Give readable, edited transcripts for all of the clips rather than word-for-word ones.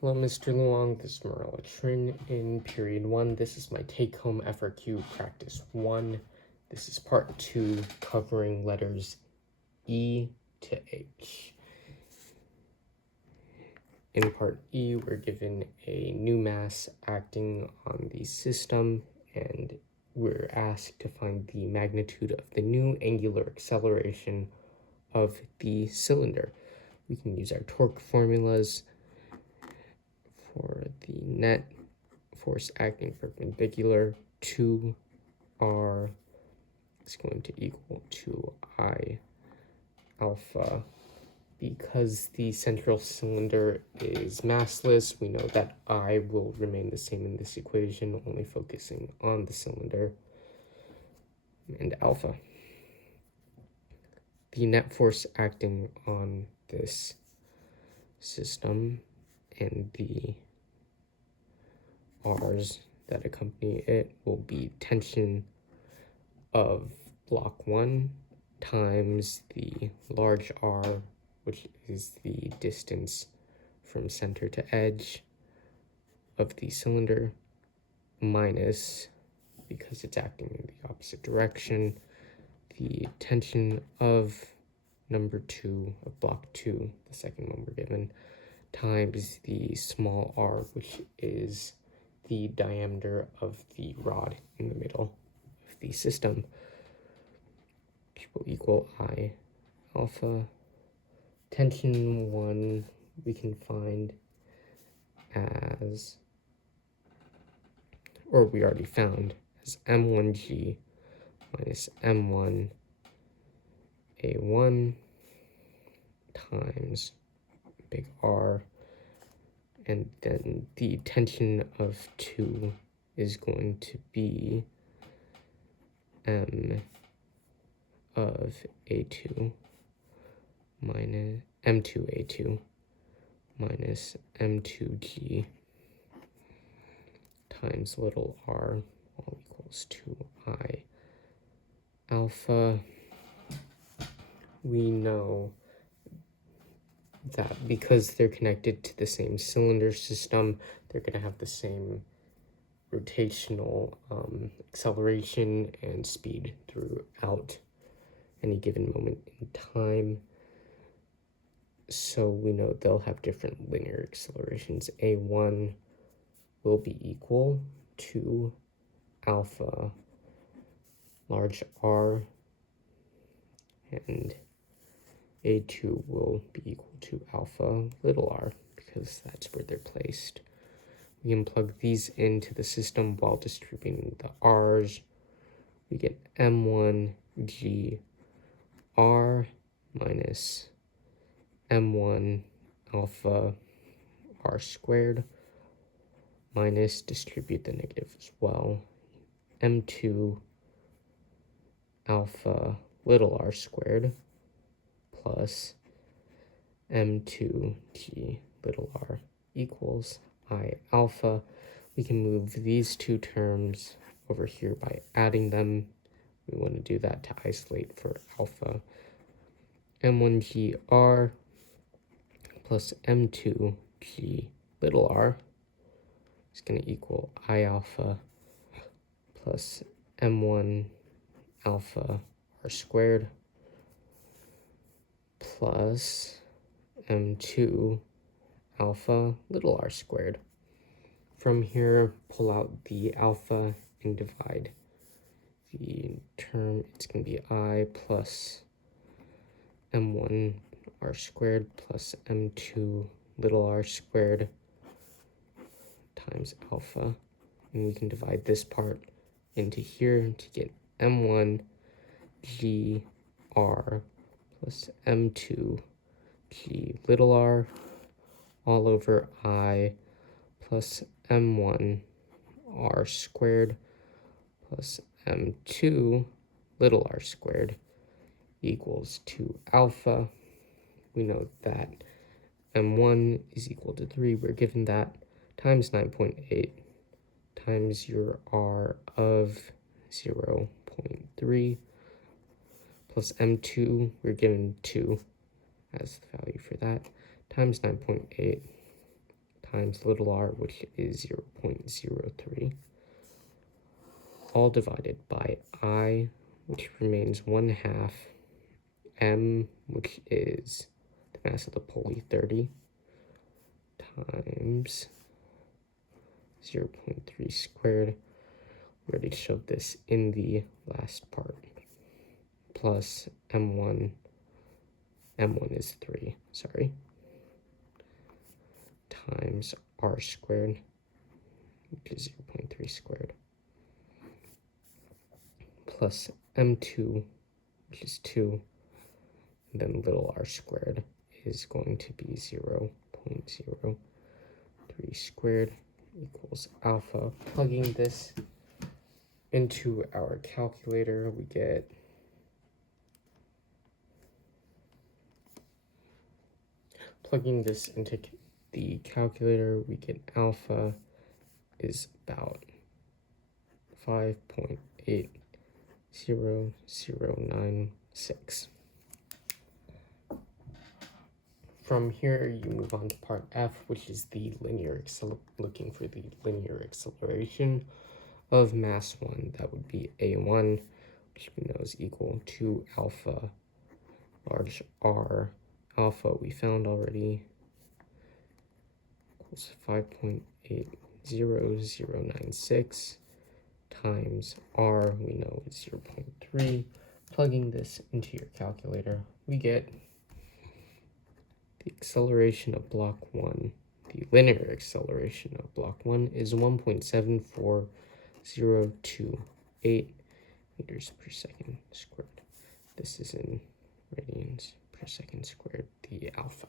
Hello, Mr. Luong. This is Morella Trin in period 1. This is my take-home FRQ practice 1. This is part 2, covering letters E to H. In part E, we're given a new mass acting on the system, and we're asked to find the magnitude of the new angular acceleration of the cylinder. We can use our torque formulas. For the net force acting perpendicular to R is going to equal to I alpha. Because the central cylinder is massless, we know that I will remain the same in this equation, only focusing on the cylinder, and alpha. The net force acting on this system and the R's that accompany it will be tension of block 1 times the large R, which is the distance from center to edge of the cylinder, minus, because it's acting in the opposite direction, the tension of number 2 of block 2, the second one we're given, times the small r, which is the diameter of the rod in the middle of the system, which will equal I alpha. Tension 1 we can find as, or we already found, as M1G minus M1 A1 times big R, and then the tension of 2 is going to be M of A2 minus M2A2 minus M2G times little r, all equals to I alpha. We know that because they're connected to the same cylinder system, they're going to have the same rotational acceleration and speed throughout any given moment in time. So we know they'll have different linear accelerations. A1 will be equal to alpha large R, and A2 will be equal to alpha little r, because that's where they're placed. We can plug these into the system while distributing the r's. We get M1G R minus M1 alpha R squared, minus, distribute the negative as well, M2 alpha little r squared plus M2G little r equals I alpha. We can move these two terms over here by adding them. We want to do that to isolate for alpha. M1G R plus M2G little r is going to equal I alpha plus M1 alpha r squared plus M2 alpha little r squared. From here, pull out the alpha and divide the term. It's going to be I plus M1 r squared plus M2 little r squared times alpha. And we can divide this part into here to get M1 G R plus M2 G little r all over I plus M1 R squared plus M2 little r squared equals to alpha. We know that M1 is equal to 3. We're given that, times 9.8 times your R of 0.3 plus M2, we're given 2 as the value for that, times 9.8 times little r, which is 0.03, all divided by I, which remains 1/2 m, which is the mass of the pulley, 30, times 0.3 squared. We already showed this in the last part, plus m1 is 3, sorry, times r squared, which is 0.3 squared, plus m2, which is 2, and then little r squared is going to be 0.03 squared equals alpha. Plugging this into our calculator, we get alpha is about 5.80096. From here, you move on to part F, which is the looking for the linear acceleration of mass 1. That would be A1, which we know is equal to alpha large R. Alpha we found already equals 5.80096 times R we know is 0.3. Plugging this into your calculator, we get the acceleration of block 1. The linear acceleration of block 1 is 1.74028 meters per second squared. This is in radians per second squared, the alpha.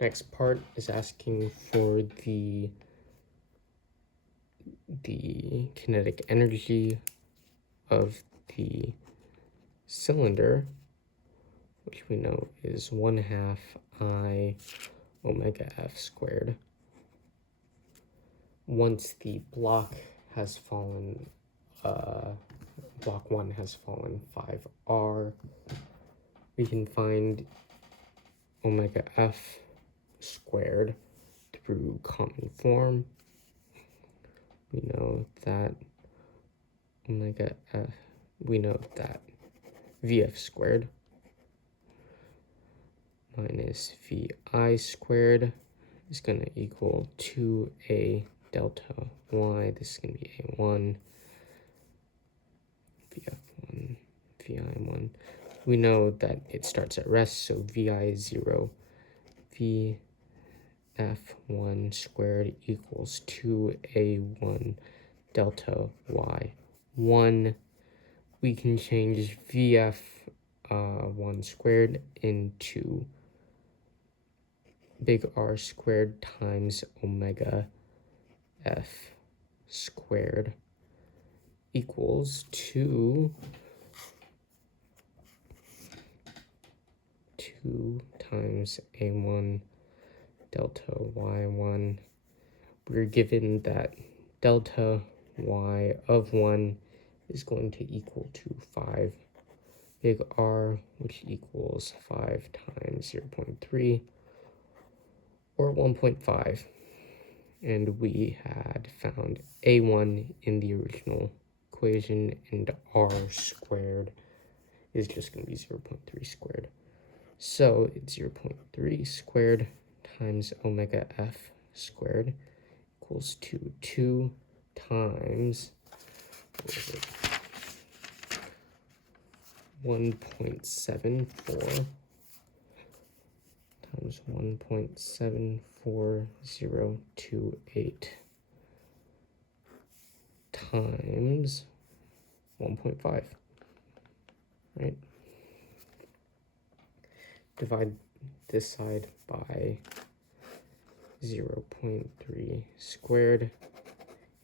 Next part is asking for the kinetic energy of the cylinder, which we know is 1/2 I omega F squared. Once the block has fallen, block 1 has fallen 5R, we can find omega F squared through common form. We know that VF squared minus VI squared is going to equal 2A delta Y. This is going to be A1, VF1, VI1. We know that it starts at rest, so VI is 0. VF1 squared equals 2A1 delta Y. 1, we can change VF1 squared into big R squared times omega F squared equals 2 times A1 delta Y1. We're given that delta Y of 1 is going to equal to 5 big R, which equals 5 times 0.3, or 1.5. And we had found A1 in the original equation, and R squared is just going to be 0.3 squared. So it's 0.3 squared times omega F squared equals 2 times, 1.74 times 1.74028 times 1.5, right? Divide this side by 0.3 squared,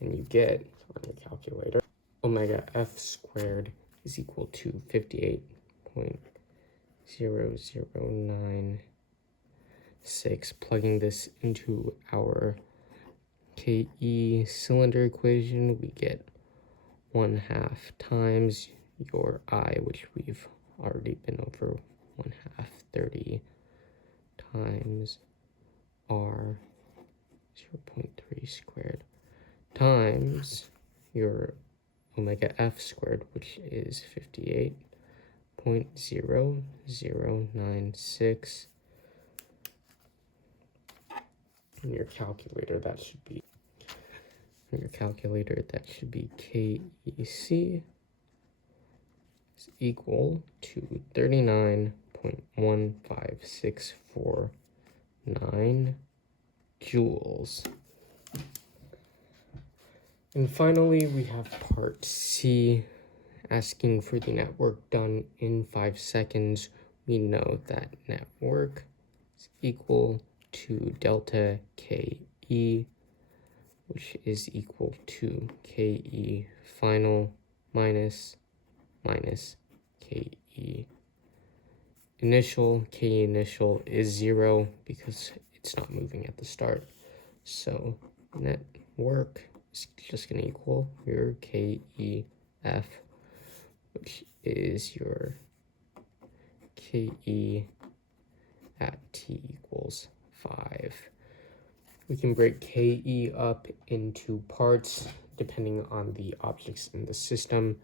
and you get, on your calculator, omega F squared is equal to 58.0096. Plugging this into our KE cylinder equation, we get 1/2 times your I, which we've already been over, 1/2, 30 times r 0.3 squared times your omega f squared, which is 58.0096. In your calculator, that should be KEC is equal to 39.1564 joules. And finally, we have part C, asking for the net work done in 5 seconds. We know that net work is equal to delta KE, which is equal to KE final minus KE initial. KE initial is 0 because it's not moving at the start. So net work is just going to equal your KEF, which is your KE at t equals 5. We can break KE up into parts depending on the objects in the system,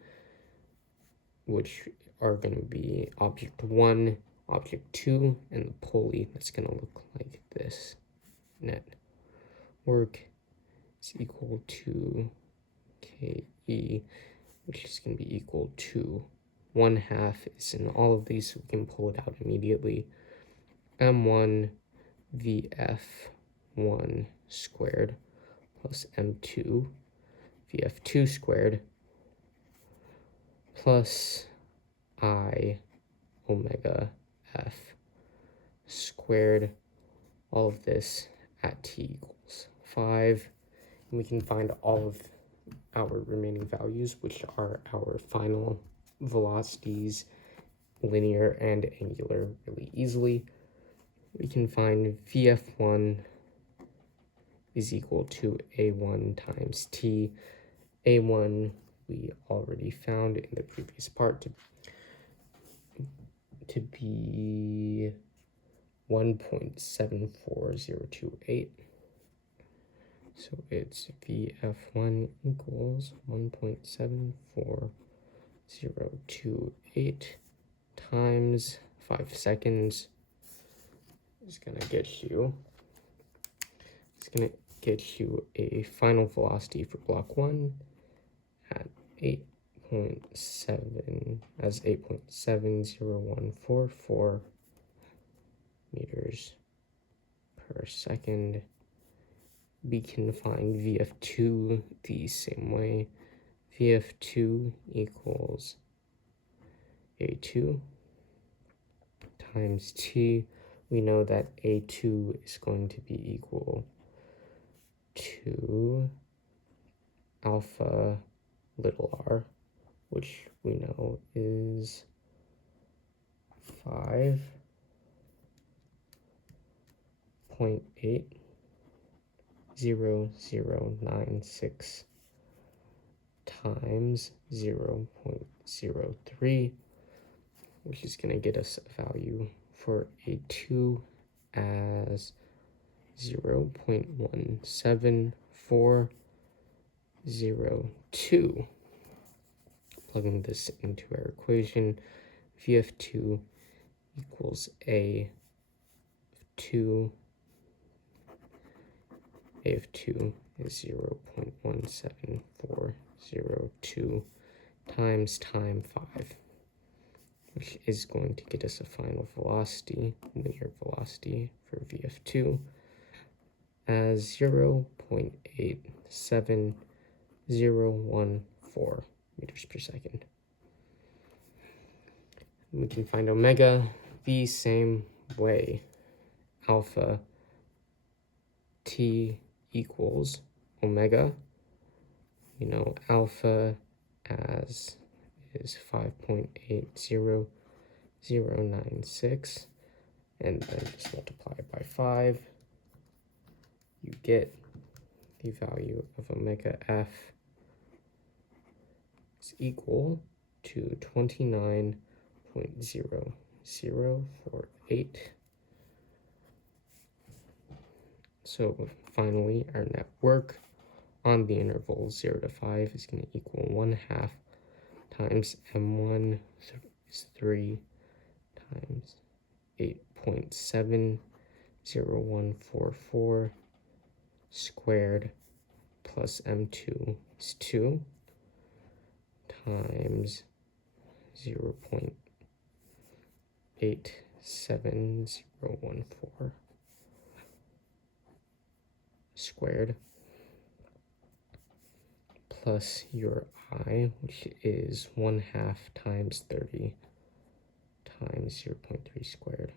which are going to be object 1, object 2, and the pulley. That's going to look like this. Net work is equal to KE, which is going to be equal to 1/2 is in all of these, so we can pull it out immediately. M1 VF1 squared plus M2 VF2 squared plus I omega F squared, all of this at t equals 5. And we can find all of our remaining values, which are our final velocities, linear and angular, really easily. We can find VF1 is equal to A1 times T. A1 we already found in the previous part to be 1.74028. So it's VF1 equals 1.74028 times 5 seconds is going to get you a final velocity for block 1 at 8.70144 meters per second. We can find VF2 the same way. VF2 equals A2 times T. We know that A2 is going to be equal to alpha little r, which we know is 5.80096 times 0.03, which is going to get us a value for A2 as 0.17402. Plugging this into our equation, VF2 equals A2. AF2 is 0.17402 times time 5, which is going to get us a final velocity, linear velocity for VF2 as 0.87014 meters per second. We can find omega the same way. Alpha t equals omega. You know alpha as is 5.80096, and then just multiply it by 5. You get the value of omega f is equal to 29.0048 So finally, our net work on the interval 0 to 5 is going to equal 1/2 times m1 is 3 times 8.70144 squared plus m2 is 2 times 0.87014 squared plus your I, which is 1/2 times 30 times 0.3 squared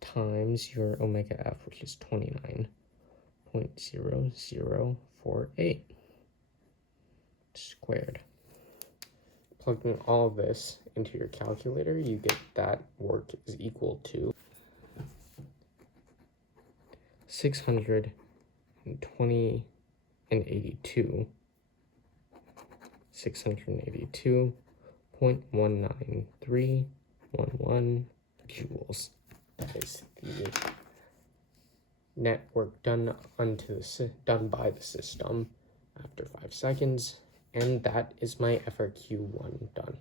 times your omega f, which is 29.0048 squared. Plugging all of this into your calculator, you get that work is equal to 682 682.19311 joules. That is the net work done by the system after 5 seconds, and that is my FRQ1 done.